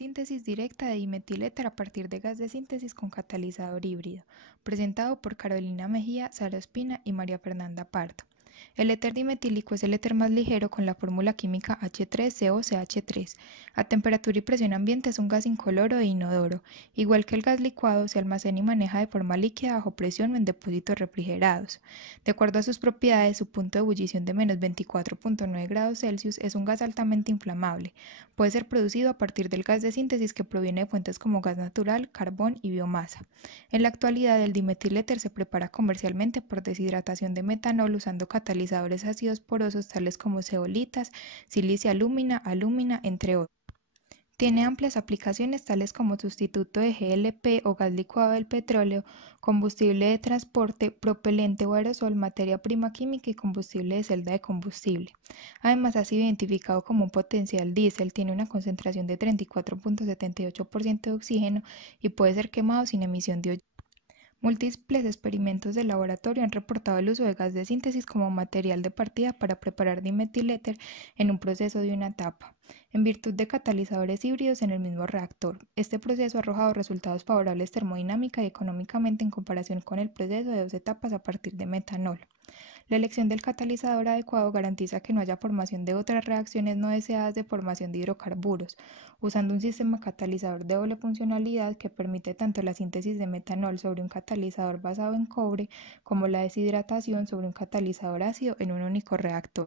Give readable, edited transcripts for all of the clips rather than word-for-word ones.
Síntesis directa de dimetiléter a partir de gas de síntesis con catalizador híbrido, presentado por Carolina Mejía, Sara Ospina y María Fernanda Pardo. El éter dimetílico es el éter más ligero con la fórmula química H3COCH3. A temperatura y presión ambiente es un gas incoloro e inodoro. Igual que el gas licuado, se almacena y maneja de forma líquida bajo presión o en depósitos refrigerados. De acuerdo a sus propiedades, su punto de ebullición de menos 24.9 grados Celsius es un gas altamente inflamable. Puede ser producido a partir del gas de síntesis que proviene de fuentes como gas natural, carbón y biomasa. En la actualidad, el dimetiléter se prepara comercialmente por deshidratación de metanol usando catalizadores ácidos porosos tales como zeolitas, silicia alúmina, entre otros. Tiene amplias aplicaciones tales como sustituto de GLP o gas licuado del petróleo, combustible de transporte, propelente o aerosol, materia prima química y combustible de celda de combustible. Además, ha sido identificado como un potencial diésel, tiene una concentración de 34.78% de oxígeno y puede ser quemado sin emisión de hollín. Múltiples experimentos de laboratorio han reportado el uso de gas de síntesis como material de partida para preparar dimetiléter en un proceso de una etapa, en virtud de catalizadores híbridos en el mismo reactor. Este proceso ha arrojado resultados favorables termodinámica y económicamente en comparación con el proceso de dos etapas a partir de metanol. La elección del catalizador adecuado garantiza que no haya formación de otras reacciones no deseadas de formación de hidrocarburos, usando un sistema catalizador de doble funcionalidad que permite tanto la síntesis de metanol sobre un catalizador basado en cobre como la deshidratación sobre un catalizador ácido en un único reactor.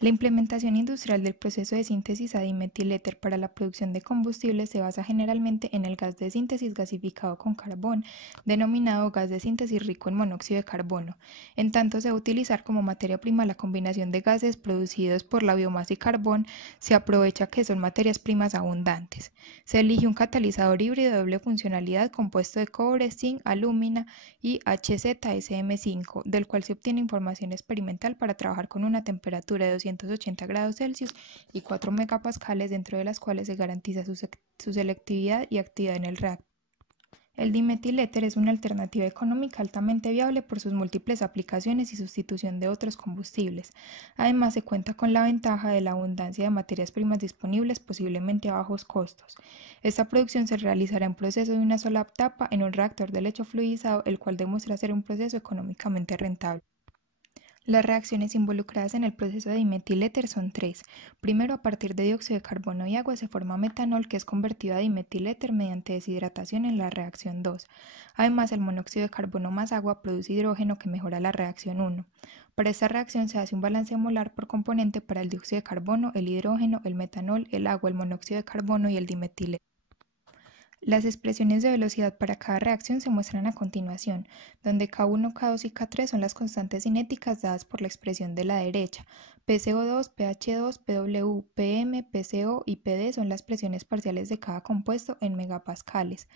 La implementación industrial del proceso de síntesis a dimetiléter para la producción de combustibles se basa generalmente en el gas de síntesis gasificado con carbón, denominado gas de síntesis rico en monóxido de carbono. En tanto se va a utilizar como materia prima la combinación de gases producidos por la biomasa y carbón, se aprovecha que son materias primas abundantes. Se elige un catalizador híbrido de doble funcionalidad compuesto de cobre, zinc, alúmina y HZSM5, del cual se obtiene información experimental para trabajar con una temperatura de 280 grados Celsius y 4 megapascales, dentro de las cuales se garantiza su selectividad y actividad en el reactor. El dimetiléter es una alternativa económica altamente viable por sus múltiples aplicaciones y sustitución de otros combustibles. Además, se cuenta con la ventaja de la abundancia de materias primas disponibles, posiblemente a bajos costos. Esta producción se realizará en proceso de una sola etapa en un reactor de lecho fluidizado, el cual demuestra ser un proceso económicamente rentable. Las reacciones involucradas en el proceso de dimetiléter son tres. Primero, a partir de dióxido de carbono y agua se forma metanol, que es convertido a dimetiléter mediante deshidratación en la reacción 2. Además, el monóxido de carbono más agua produce hidrógeno, que mejora la reacción 1. Para esta reacción se hace un balance molar por componente para el dióxido de carbono, el hidrógeno, el metanol, el agua, el monóxido de carbono y el dimetiléter. Las expresiones de velocidad para cada reacción se muestran a continuación, donde K1, K2 y K3 son las constantes cinéticas dadas por la expresión de la derecha. PCO2, pH2, PW, PM, PCO y PD son las presiones parciales de cada compuesto en megapascales.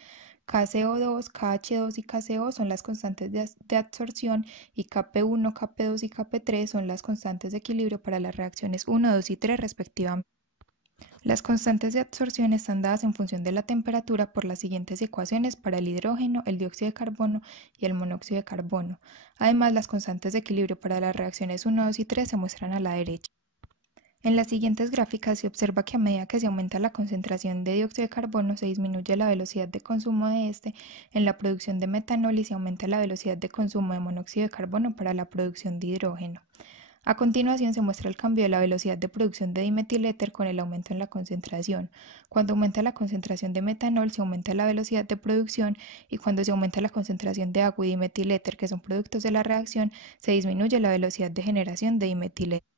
KCO2, KH2 y KCO son las constantes de absorción y Kp1, Kp2 y Kp3 son las constantes de equilibrio para las reacciones 1, 2 y 3 respectivamente. Las constantes de absorción están dadas en función de la temperatura por las siguientes ecuaciones para el hidrógeno, el dióxido de carbono y el monóxido de carbono. Además, las constantes de equilibrio para las reacciones 1, 2 y 3 se muestran a la derecha. En las siguientes gráficas se observa que a medida que se aumenta la concentración de dióxido de carbono, se disminuye la velocidad de consumo de este en la producción de metanol y se aumenta la velocidad de consumo de monóxido de carbono para la producción de hidrógeno. A continuación se muestra el cambio de la velocidad de producción de dimetiléter con el aumento en la concentración. Cuando aumenta la concentración de metanol, se aumenta la velocidad de producción y cuando se aumenta la concentración de agua y dimetiléter, que son productos de la reacción, se disminuye la velocidad de generación de dimetiléter.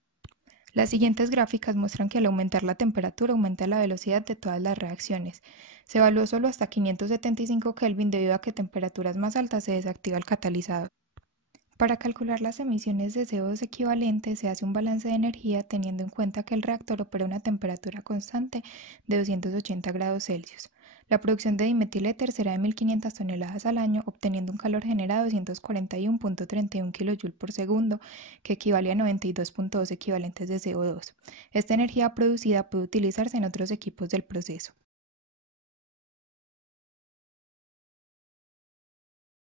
Las siguientes gráficas muestran que al aumentar la temperatura aumenta la velocidad de todas las reacciones. Se evaluó solo hasta 575 Kelvin debido a que a temperaturas más altas se desactiva el catalizador. Para calcular las emisiones de CO2 equivalentes se hace un balance de energía teniendo en cuenta que el reactor opera a una temperatura constante de 280 grados Celsius. La producción de dimetiléter será de 1.500 toneladas al año, obteniendo un calor generado de 241.31 kJ por segundo, que equivale a 92.2 equivalentes de CO2. Esta energía producida puede utilizarse en otros equipos del proceso.